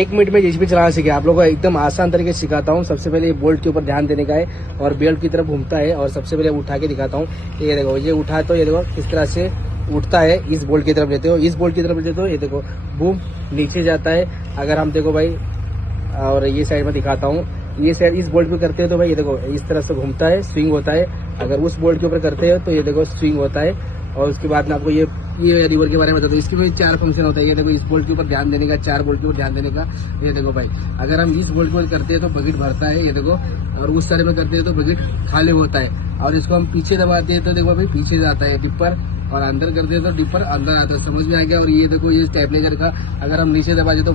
1 minute में JCB चलाना सीखे। आप लोगों को एकदम आसान तरीके से सिखाता हूँ। सबसे पहले ये बोल्ट के ऊपर ध्यान देने का है और बेल्ट की तरफ घूमता है। और सबसे पहले उठा के दिखाता हूँ। ये देखो, ये उठा तो ये देखो किस तरह से उठता है। इस बोल्ट की तरफ लेते हो, इस बोल्ट की तरफ लेते हो, ये देखो बूम नीचे जाता है। अगर हम देखो भाई, और ये साइड में दिखाता हूँ, ये साइड इस बोल्ट पे करते हैं तो भाई ये देखो इस तरह से घूमता है, स्विंग होता है। अगर उस बोल्ट के ऊपर करते हैं तो ये देखो स्विंग होता है। और उसके बाद में आपको ये रिवर के बारे में बताता हूँ। इसके भी 4 फंक्शन होता है। ये देखो इस बोल्ट के ऊपर ध्यान देने का, 4 बोल्ट के ऊपर ध्यान देने का। ये देखो भाई, अगर हम इस बोल्ट के ऊपर करते हैं तो बकेट भरता है, ये देखो। और उस साइड में करते हैं तो बकेट खाली होता है। और इसको हम पीछे दबाते हैं तो देखो भाई पीछे जाता है डिपर, और अंदर करते हैं तो डिपर अंदर आता है। समझ में आ गया। और ये देखो ये स्टेबलाइजर का, अगर हम नीचे दबा दें तो